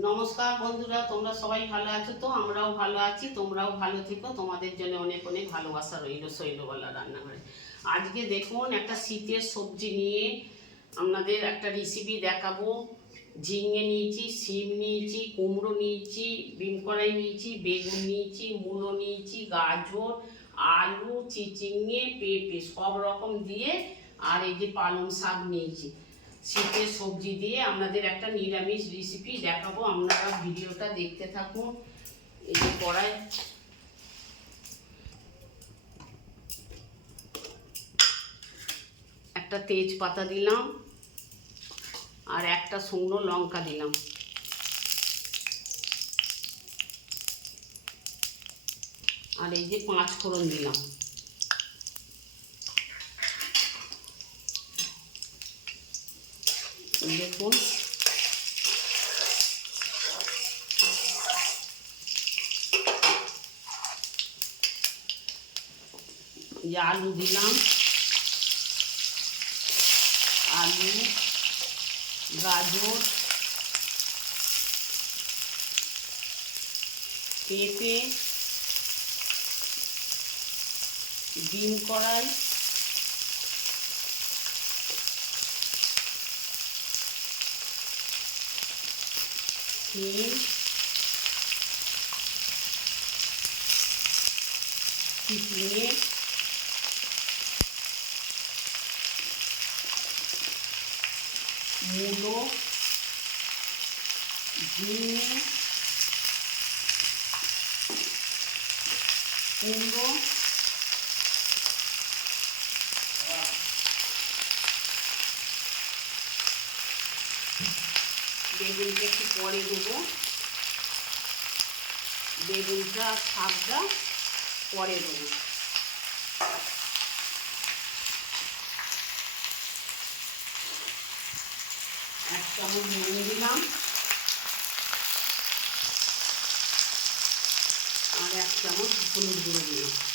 নমস্কার বন্ধুরা, তোমরা সবাই ভালো আছো তো? আমরাও ভালো আছি, তোমরাও ভালো থেকো। তোমাদের জন্য অনেক অনেক ভালোবাসা রইল শৈলবালা রান্নাঘরে। আজকে দেখুন, একটা শীতের সবজি নিয়ে আপনাদের একটা রেসিপি দেখাবো। ঝিঙে নিয়েছি, শিম নিয়েছি, কুমড়ো নিয়েছি বিম কড়াই নিয়েছি, বেগুন নিয়েছি, মূলো নিয়েছি, গাজর, আলু চিচিঙে পেঁপে, সব রকম দিয়ে আর এই যে পালং শাক নিয়েছি। শীতের সবজি দিয়ে আপনাদের একটা নিরামিষ রেসিপি দেখাবো। আপনারা ভিডিওটা দেখতে থাকুন। এই যে কড়াই। একটা তেজপাতা দিলাম আর একটা শুকনো লঙ্কা দিলাম। আর এই যে পাঁচ ফোড়ন দিলাম। দেখুন আলু দিলাম আলু গাজর পেঁপে ডিম কড়াই. শিম চিচিঙে মূলো ঝিঙে কুমড়ো বেগুনটা একটু পরে দেবো। বেগুনটা শাকটা পরে দেবো। এক চামচ নুন দিলাম। আর এক চামচ হলুদ গুঁড়ো দিলাম।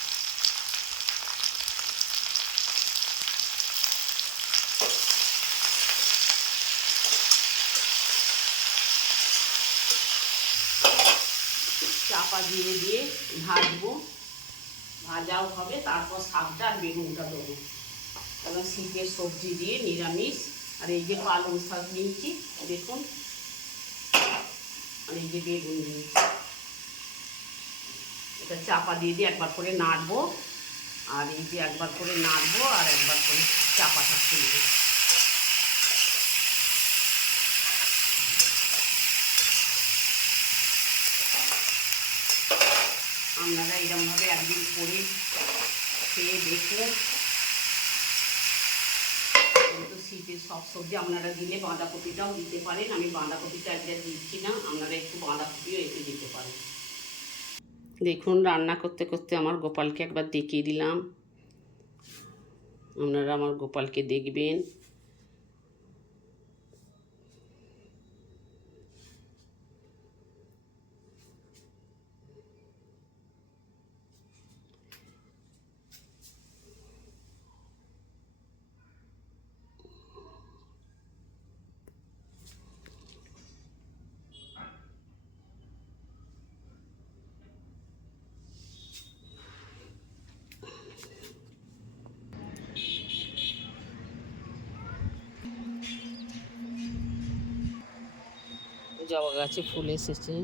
চাপা দিয়ে দিয়ে ভাজবো। ভাজাও হবে, তারপর শাকটা আর বেগুনটা দেবো। এবং শীতের সবজি দিয়ে নিরামিষ। আর এই যে পালং শাক নিয়েছি, দেখুন। আর এই যে বেগুন নিয়েছি। এটা চাপা দিয়ে দিয়ে একবার করে নাড়বো। আর এই যে একবার করে নাড়বো আর একবার করে চাপাটা খুলবো আপনারা এরকমভাবে একদিন করে খেয়ে দেখুন। শীতের সব সবজি আপনারা দিলে বাঁধাকপিটাও দিতে পারেন। আমি বাঁধাকপিটা আজকে দিচ্ছি না, আপনারা একটু বাঁধাকপিও এতে দিতে পারেন। দেখুন, রান্না করতে করতে আমার গোপালকে একবার দেখিয়ে দিলাম। আপনারা আমার গোপালকে দেখবেন। জবা গাছে ফুল এসেছে।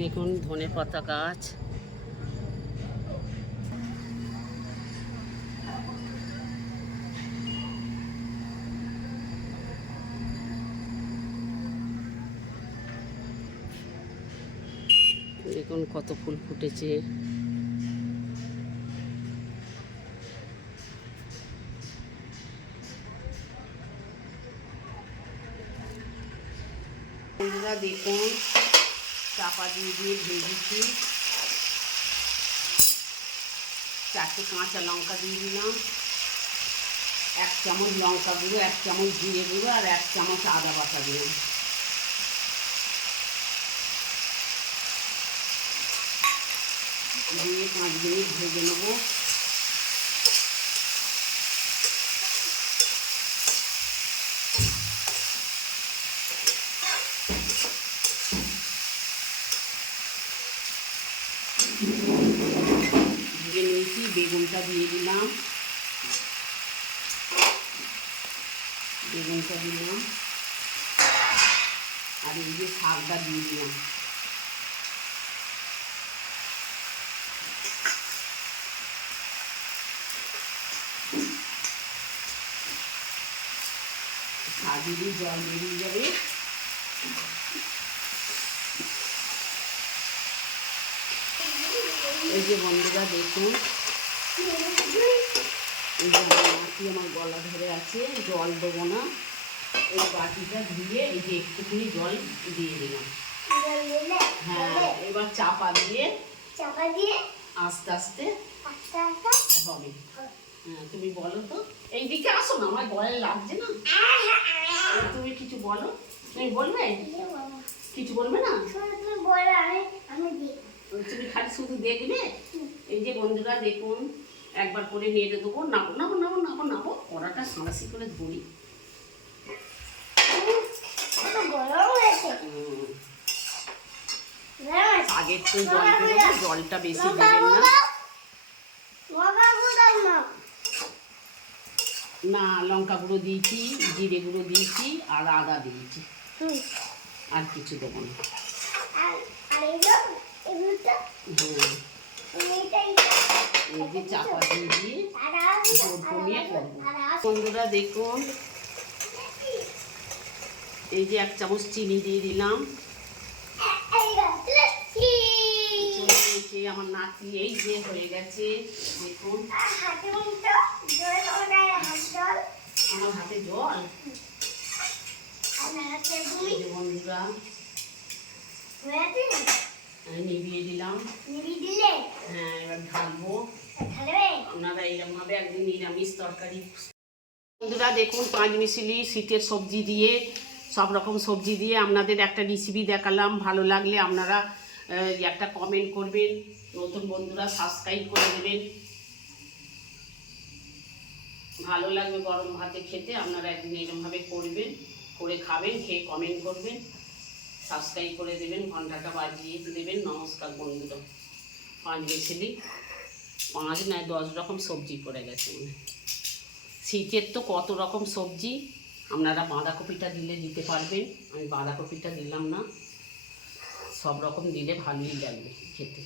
দেখুন ধনে পাতা গাছ। দেখুন কত ফুল ফুটেছে। বন্ধুরা দেখুন, চাপা দিয়ে দিয়ে ভেজেছি চারটে কাঁচা লঙ্কা দিয়ে দিলাম। এক চামচ লঙ্কা গুঁড়ো, এক চামচ জিরে গুঁড়ো আর এক চামচ আদা বাটা দিলাম। দিয়ে পাঁচ মিনিট ভেজে নেব। নিয়েছি বেগুনটা দিয়ে দিলাম। বেগুনটা দিলাম। আর এই যে শাকটা দিয়ে দিলাম। শাক দিয়ে জল বেরিয়ে যাবে। এই যে বন্ধুরা দেখুন এই যে আমার গলা ধরে আছে জল দেবো না এই বাটিটা ধুয়ে এই যে একটুখানি জল দিয়ে দিলাম হ্যাঁ এবার চাপা দিয়ে চাপা দিয়ে আস্তে আস্তে হবে হ্যাঁ তুমি বলো তো এইদিকে আসো না আমার গলায় লাগছে না তুমি কিছু বলো তুমি বলবে কিছু বলবে না তুমি খালি শুধু দেখবে এই যে বন্ধুরা দেখুন একবার করে নেড়ে দেবো নাবো নাবো নাবো নাবো নাবো কড়াটা সাঁড়াশি করে ধরি। আগের তো জল বেরোবে জলটা বেশি দেবেন না। না। লঙ্কা গুঁড়ো দিয়েছি জিরে গুঁড়ো দিয়েছি আর আদা দিয়েছি। আর কিছু দেবো না। আর আর এগুলো এগুলো তো হ্যাঁ এইটা এইটা এই চাপা দিয়ে দিয়ে জোর করব বন্ধুরা দেখুন, এই যে এক চামচ চিনি দিয়ে দিলাম। আমার নাতি, এই যে হয়ে গেছে, দেখুন। আমার হাতে জল। বন্ধুরা নিভিয়ে দিলাম। হ্যাঁ এবার ঢালবে। এইরকমভাবে একদিন নিরামিষ তরকারি। বন্ধুরা দেখুন, পাঁচ মিশিলি শীতের সবজি দিয়ে, সব রকম সবজি দিয়ে আপনাদের একটা রেসিপি দেখালাম। ভালো লাগলে আপনারা একটা কমেন্ট করবেন, নতুন বন্ধুরা সাবস্ক্রাইব করে দেবেন। ভালো লাগবে গরম ভাতে খেতে, আপনারা একদিন এরকমভাবে করবেন, করে খাবেন, খেয়ে কমেন্ট করবেন সাবস্ক্রাইব করে দেবেন, ঘন্টাটা বাজিয়ে দেবেন। নমস্কার বন্ধুরা। পাঁচ মিশিলি পাঁচ নয় দশ রকম সবজি পড়ে গেছে মনে শীতের তো কত রকম সবজি, আপনারা বাঁধাকপিটা দিলে দিতে পারবেন। আমি বাঁধাকপিটা দিলাম না, সব রকম দিলে ভালোই লাগবে খেতে।